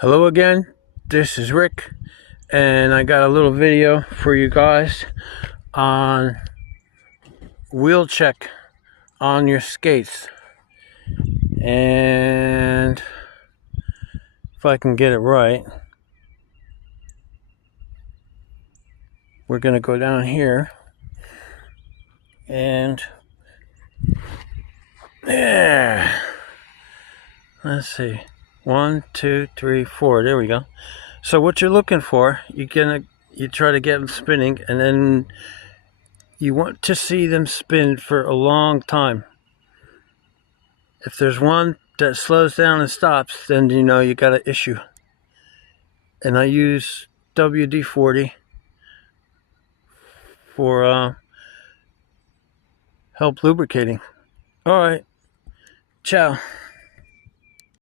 Hello again, this is Rick, and I got a little video for you guys on wheel check on your skates. And if I can get it right, we're going to go down here and there. Let's see. 1, 2, 3, 4. There we go. So what you're looking for, you try to get them spinning, and then you want to see them spin for a long time. If there's one that slows down and stops, then you know you got an issue. And I use WD-40 for help lubricating. All right, ciao.